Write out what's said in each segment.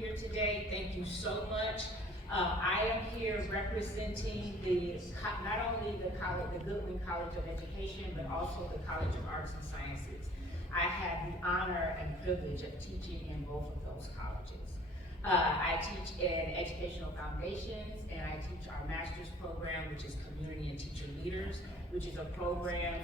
here today. Thank you so much. I am here representing not only the Goodwin College of Education, but also the College of Arts and Sciences. I have the honor and privilege of teaching in both of those colleges. I teach in Educational Foundations, and I teach our master's program, which is Community and Teacher Leaders, which is a program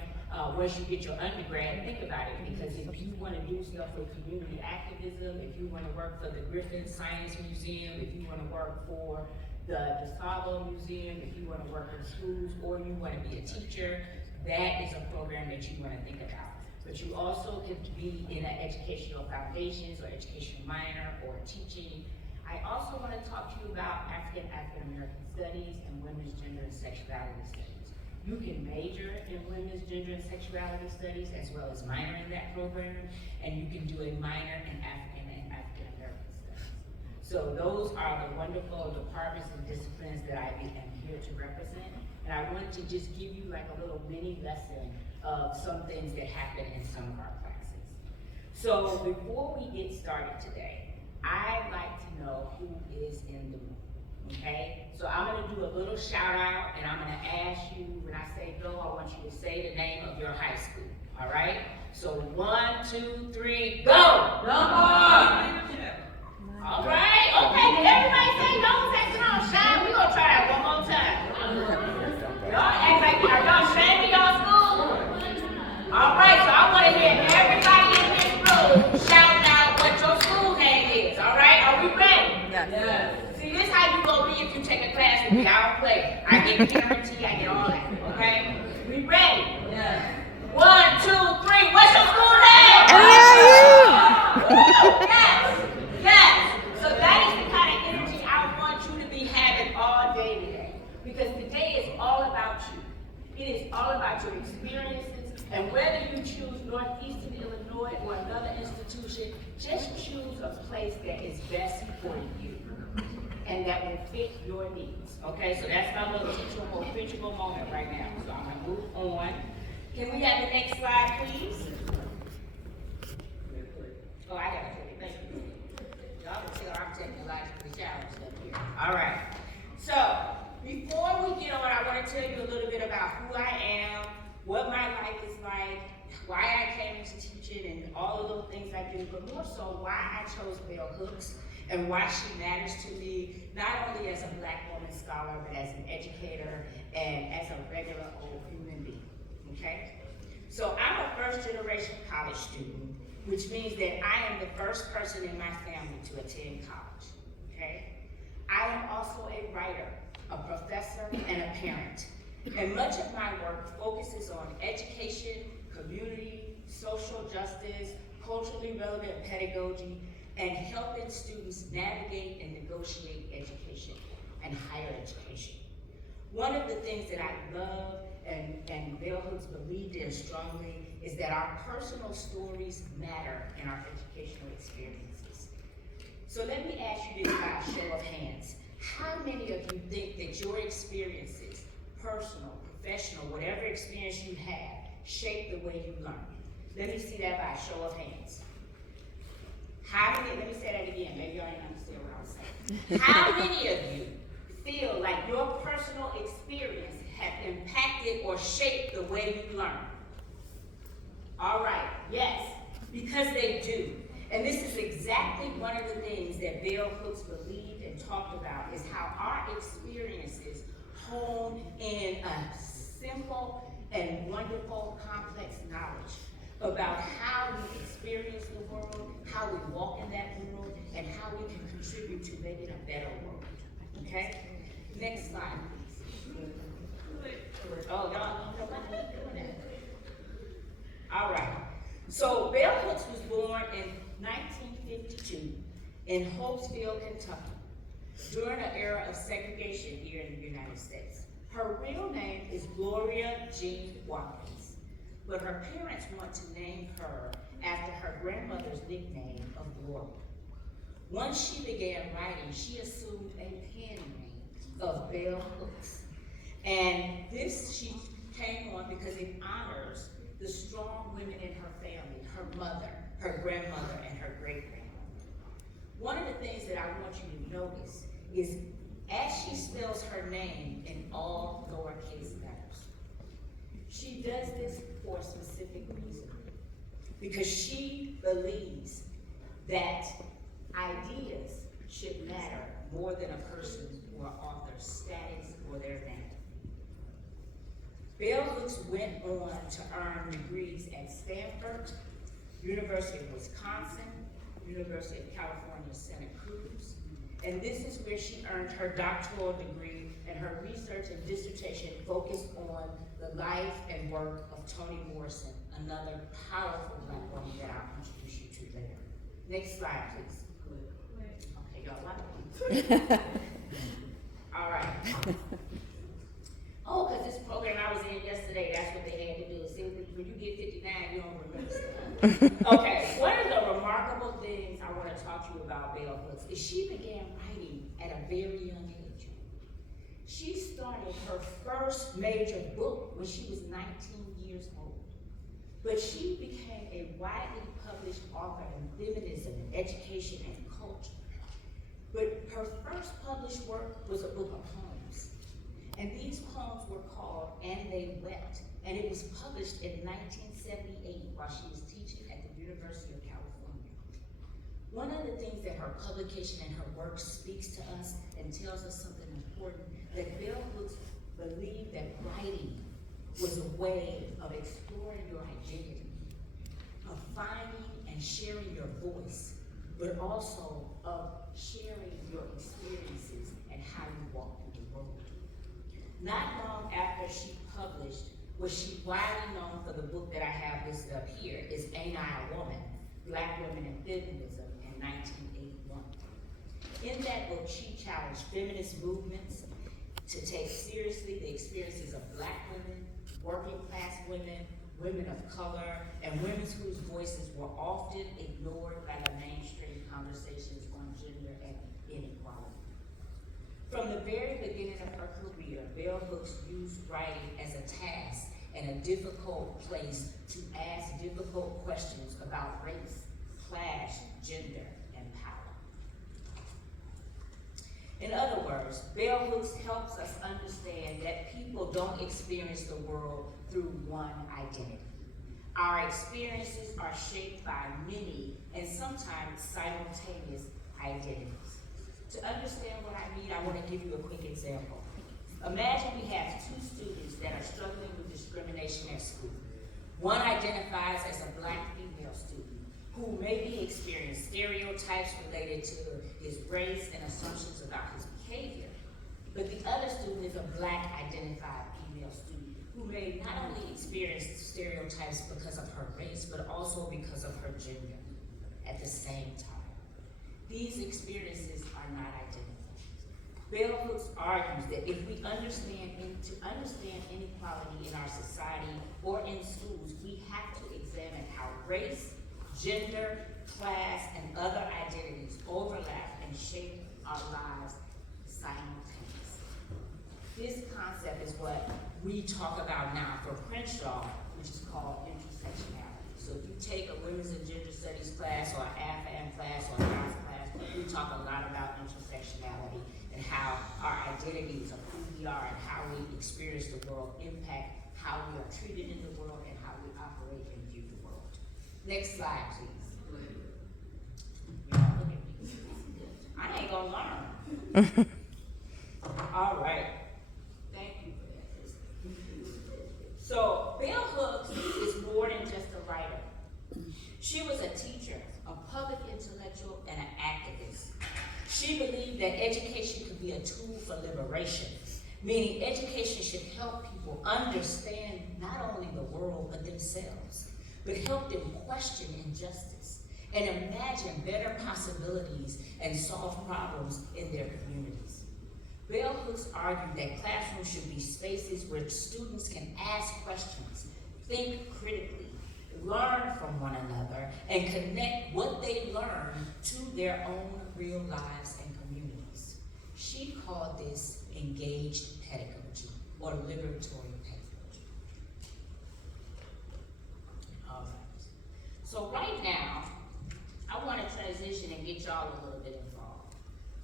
once you get your undergrad, think about it, because if you want to do stuff with community activism, if you want to work for the Griffin Science Museum, if you want to work for the DeSavo Museum, if you want to work in schools, or you want to be a teacher, that is a program that you want to think about. But you also could be in an educational foundations or educational minor or teaching. I also want to talk to you about African American studies and women's gender and sexuality studies. You can major in women's gender and sexuality studies as well as minor in that program, and you can do a minor in African American studies. So those are the wonderful departments and disciplines that I am here to represent. And I wanted to just give you like a little mini lesson of some things that happen in some of our classes. So before we get started today, I'd like to know who is in the room, okay? So I'm gonna do a little shout out, and I'm gonna ask you, when I say go, I want you to say the name of your high school, all right? So 1, 2, 3, go! All right, okay, did everybody say no? Take it on, shine. We're gonna try that one more time. Y'all act like, are y'all ashamed of y'all school? All right, so I wanna hear everybody in this room shout out what your school name is, all right? Are we ready? Yes. See, this is how you gonna be if you take a class with me. I don't play. I get guarantee, I get all that, okay? We ready? Yes. 1, 2, 3, what's your school name? Yes, yes. So that is the kind of energy I want you to be having all day today. Because today is all about you. It is all about your experiences, and whether you choose Northeastern Illinois or another institution, just choose a place that is best for you and that will fit your needs. Okay, so that's my little teachable moment right now. So I'm gonna move on. Can we have the next slide, please? Oh, I got it. Thank you. Y'all can tell I'm technologically challenged up here. All right. So before we get on, I want to tell you a little bit about who I am, what my life is like, why I came into teaching, and all of those things I do, but more so why I chose Bell Hooks and why she matters to me, not only as a Black woman scholar, but as an educator and as a regular old human being, okay? So I'm a first generation college student, which means that I am the first person in my family to attend college, okay? I am also a writer, a professor, and a parent. And much of my work focuses on education, community, social justice, culturally relevant pedagogy, and helping students navigate and negotiate education and higher education. One of the things that I love and Bell Hooks believed in strongly is that our personal stories matter in our educational experiences. So let me ask you this by a show of hands. How many of you think that your experiences, personal, professional, whatever experience you have, shape the way you learn? Let me see that by a show of hands. How many, let me say that again, maybe y'all didn't understand what I was saying. How many of you feel like your personal experience have impacted or shaped the way you learn? All right, yes, because they do. And this is exactly one of the things that Bell Hooks believed and talked about, is how our experiences hone in a simple and wonderful, complex knowledge about how we experience the world, how we walk in that world, and how we can contribute to making a better world. Okay? Next slide, please. Oh, y'all, nobody doing that. All right. So Bell Hooks was born in 1952 in Hopesville, Kentucky, during an era of segregation here in the United States. Her real name is Gloria Jean Watkins, but her parents want to name her after her grandmother's nickname of Gloria. Once she began writing, she assumed a pen name of Bell Hooks. And this she came on because it honors the strong women in her family, her mother, her grandmother, and her great-grandmother. One of the things that I is as she spells her name in all lowercase letters. She does this for a specific reason, because she believes that ideas should matter more than a person or author's status or their name. Bell Hooks went on to earn degrees at Stanford, University of Wisconsin, University of California, Santa Cruz, and this is where she earned her doctoral degree, and her research and dissertation focused on the life and work of Toni Morrison, another powerful Black woman that I'll introduce you to later. Next slide, please. Okay, y'all like it? All right. Oh, because this program I was in yesterday, that's what they had to do. See, when you get 59, you don't remember stuff. Okay, one of the remarkable things I want to talk to you about Bell Hooks is she began writing at a very young age. She started her first major book when she was 19 years old. But she became a widely published author in feminism, education, and culture. But her first published work was a book of poems. And these poems were called And They Wept. And it was published in 1978 while she was teaching at the University of California. One of the things that her publication and her work speaks to us and tells us something important, that Bell Hooks believed that writing was a way of exploring your identity, of finding and sharing your voice, but also of sharing your experiences and how you walk through the world. Not long after she published, was she widely known for the book that I have listed up here, is Ain't I a Woman? Black Women and Feminism in 1981. In that book, she challenged feminist movements to take seriously the experiences of Black women, working class women, women of color, and women whose voices were often ignored by the mainstream conversations on gender and inequality. From the very beginning of her career, Bell Hooks used writing as a task and a difficult place to ask difficult questions about race, class, gender, and power. In other words, Bell Hooks helps us understand that people don't experience the world through one identity. Our experiences are shaped by many and sometimes simultaneous identities. To understand what I mean, I want to give you a quick example. Imagine we have two students that are struggling with discrimination at school. One identifies as a Black female student who maybe experienced stereotypes related to his race and assumptions about his behavior. But the other student is a Black identified female student who may not only experience stereotypes because of her race, but also because of her gender at the same time. These experiences are not identical. Bell Hooks argues that if we understand inequality in our society or in schools, we have to examine how race, gender, class, and other identities overlap and shape our lives simultaneously. This concept is what we talk about now for Crenshaw, which is called intersectionality. So if you take a women's and gender studies class or an AFAM class or a House class, we talk a lot about intersectionality and how our identities of who we are and how we experience the world impact how we are treated in the world and how we operate and view the world. Next slide, please. Y'all look at me. I ain't gonna learn. All right. Thank you for that. So, Bell Hooks is more than just a writer. She was a teacher, a public intellectual, and an activist. She believed that education could be a tool for liberation, meaning education should help people understand not only the world, but themselves, but help them question injustice and imagine better possibilities and solve problems in their communities. Bell Hooks argued that classrooms should be spaces where students can ask questions, think critically, learn from one another, and connect what they learn to their own real lives and communities. She called this engaged pedagogy or liberatory pedagogy. All right. So right now, I want to transition and get y'all a little bit involved.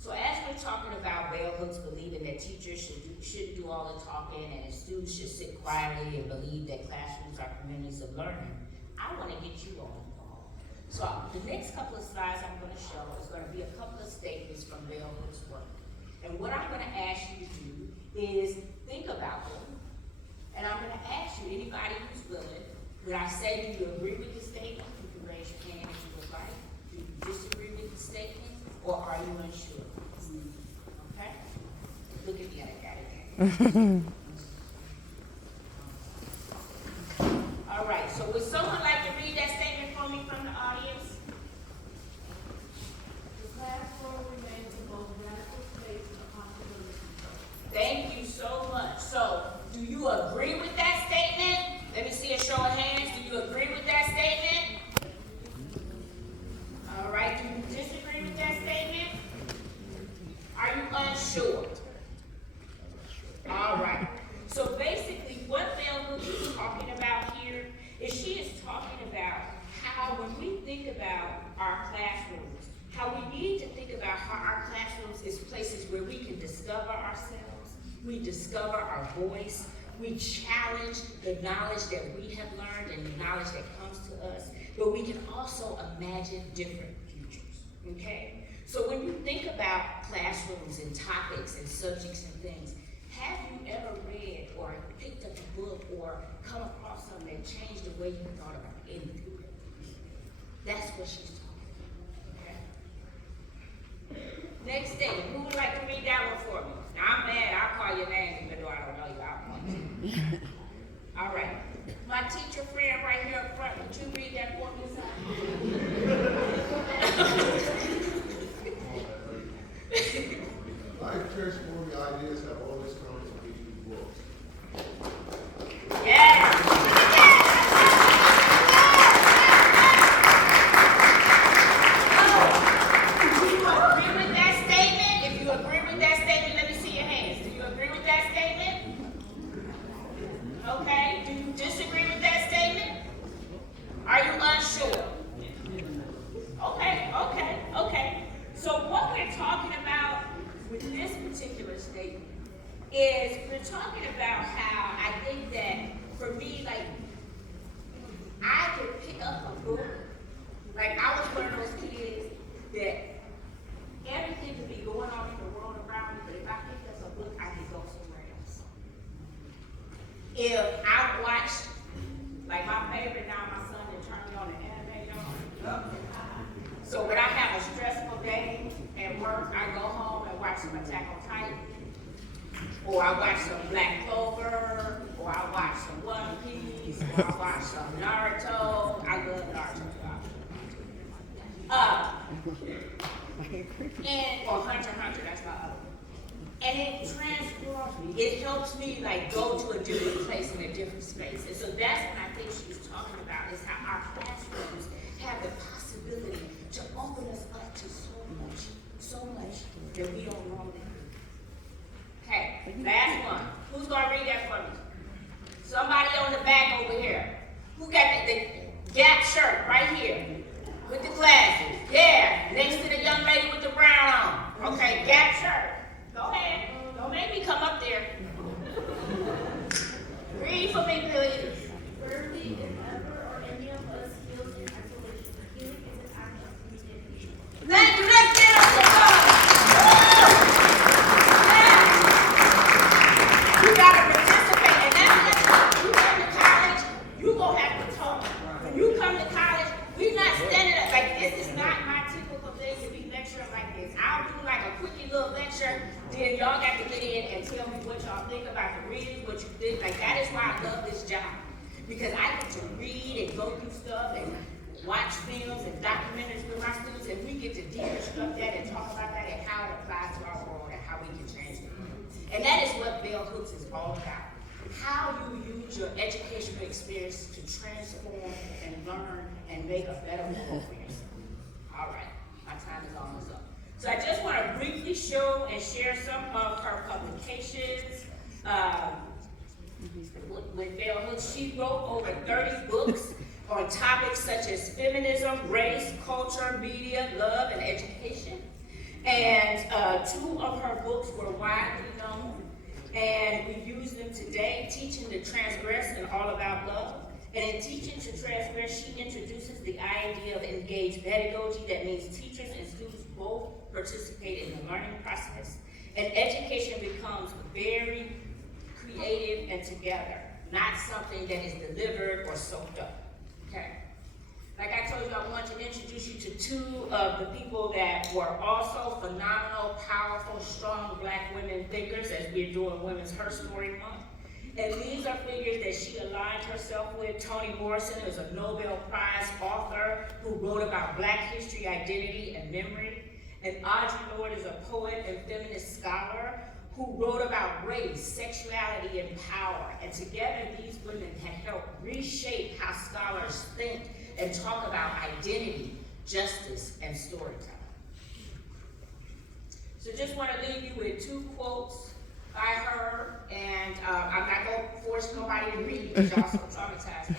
So as we're talking about bell hooks believing that teachers shouldn't do all the talking and students should sit quietly and believe that classrooms are communities of learning, I want to get you all involved. So the next couple of slides I'm going to show is going to be a couple of statements from bell hooks work. And what I'm going to ask you to do is think about them. And I'm going to ask you, anybody who's willing, when I say, do you agree with the statement? You can raise your hand if you would like. Do you disagree with the statement? Or are you unsure? Okay? Look at the other guy again. All right, so would someone like to read that statement for me from the audience? The classroom remains the most radical space of possibility. Thank you so much. So, do you agree with that statement? Let me see a show of hands. Do you agree with that statement? All right, do you disagree with that statement? Are you unsure? All right. So basically, what Bell Hooks is talking about here is she is talking about how when we think about our classrooms, how we need to think about how our classrooms is places where we can discover ourselves, we discover our voice, we challenge the knowledge that we have learned and the knowledge that comes to us, but we can also imagine different futures, okay? So when you think about classrooms and topics and subjects and things, have you ever read or picked up a book or come across something that changed the way you thought about anything? That's what she's talking about, okay? Next statement, who would like to read that one for me? Now I'm mad, I'll call your name even though I don't know you, I want to. All right, my teacher friend right here up front, would you read that for me, Life transforming ideas have always come from reading books. Yeah. Do you agree with that statement? If you agree with that statement, let me see your hands. Do you agree with that statement? Okay. Do you disagree with that statement? Are you unsure? Okay. So what we're talking about with this particular statement is we're talking about how I think that for me, like, I could pick up a book. Like, I was one of those kids that everything could be going on in the world around me, but if I picked up a book, I could go somewhere else. If I watched, like my favorite now, my son that turned me on the anime, so when I have a stressful day at work, I go home and watch some Attack on Titan, or I watch some Black Clover, or I watch some One Piece, or I watch some Naruto. I love Naruto. Or Hunter x Hunter, that's my other one. And it transforms me. It helps me like go to a different place in a different space. And so that's what I think she's talking about, is how our classrooms have the possibility to open us up to so much that we don't normally do. Okay, last one. Who's gonna read that for me? Somebody on the back over here. Who got the Gap shirt right here with the glasses? Yeah, next to the young lady with the brown on. Okay, Gap shirt. Go ahead. Don't make me come up there. Read for me, please. Rarely, if ever, or any of us feels in isolation. Healing is an act of community. Thank you. Let's get up the You gotta participate, and that's what you come to college, you gonna have to talk. When you come to college, we're not standing up, like this is not my typical thing to be lecturing like this. I'll do like a quickie little lecture, then y'all got to get in and tell me what y'all think about the reading, what you think. Like that is why I love this job. Because I get to read and go through stuff and watch films and documentaries with my students, and we get to deconstruct that and talk about that and how it applies to our world and how we can change it. And that is what Bell Hooks is all about. How you use your educational experience to transform and learn and make a better world for yourself. All right, my time is almost up. So I just want to briefly show and share some of her publications. With Bell Hooks, she wrote over 30 books on topics such as feminism, race, culture, media, love, and education. And And two of her books were widely known, and we use them today, Teaching to Transgress and All About Love. And in Teaching to Transgress, she introduces the idea of engaged pedagogy. That means teachers and students both participate in the learning process. And education becomes very creative and together, not something that is delivered or soaked up, okay? Like I told you, I want to introduce you to two of the people that were also phenomenal, powerful, strong Black women thinkers as we're doing Women's Her Story Month. And these are figures that she aligned herself with. Toni Morrison is a Nobel Prize author who wrote about Black history, identity, and memory. And Audre Lorde is a poet and feminist scholar who wrote about race, sexuality, and power. And together, these women have helped reshape how scholars think and talk about identity, justice, and storytelling. So just want to leave you with two quotes by her, and I'm not going to force nobody to read because y'all so traumatized.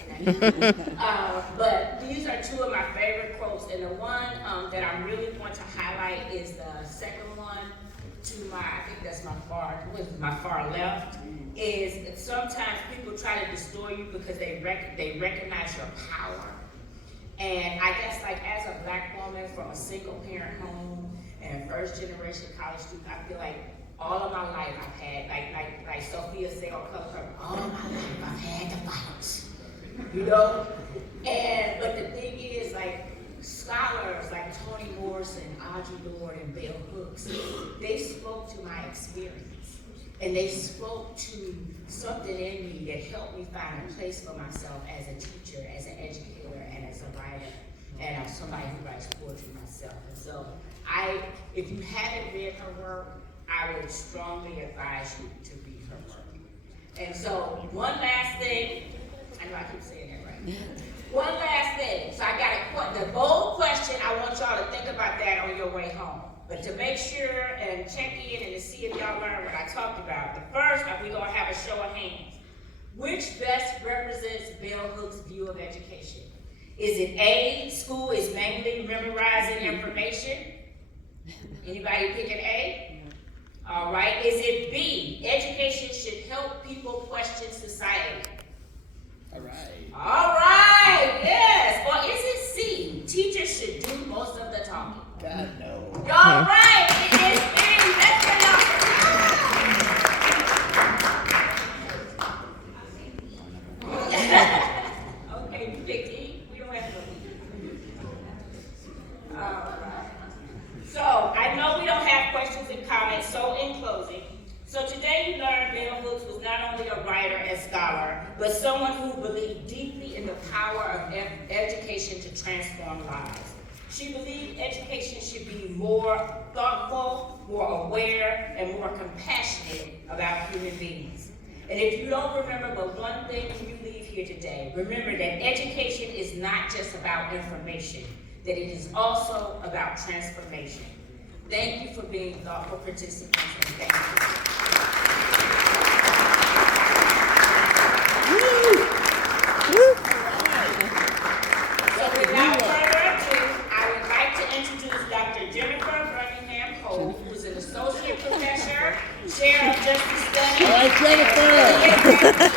But these are two of my favorite quotes, and the one that I really want to highlight is the second one to my, I think that's my far left, is sometimes people try to distort you because they recognize your power. And I guess like as a Black woman from a single parent home and a first generation college student, I feel like all of my life I've had, like Sophia said on Cover, all of my life I've had to fight, you know? But the thing is, like, scholars like Toni Morrison, Audre Lorde, and Bell Hooks, they spoke to my experience. And they spoke to something in me that helped me find a place for myself as a teacher, as an educator, and as a writer, and as somebody who writes poetry myself. And so if you haven't read her work, I would strongly advise you to read her work. And so one last thing, I know I keep saying that right. One last thing, so I got the bold question, I want y'all to think about that on your way home. But to make sure and check in and to see if y'all learned what I talked about, the first, we're gonna have a show of hands. Which best represents Bell Hooks' view of education? Is it A, school is mainly memorizing information? Anybody picking A? All right, is it B, education should help people question society? All right. All right, yes. Or is it C, teachers should do most of the talking? God, no. All right, it is B. Let's get up. Okay, you picked E. We don't have no E. All right. So, I know we don't have questions and comments, so in closing, so today you learned Bell Hooks was not only a writer and scholar, but someone who believed deeply in the power of education to transform lives. She believed education should be more thoughtful, more aware, and more compassionate about human beings. And if you don't remember but one thing when you leave here today, remember that education is not just about information, that it is also about transformation. Thank you for being thoughtful participants, and thank you. So without further ado, I would like to introduce Dr. Jennifer Birmingham Cole, who is an associate professor, chair of justice studies. All right, Jennifer.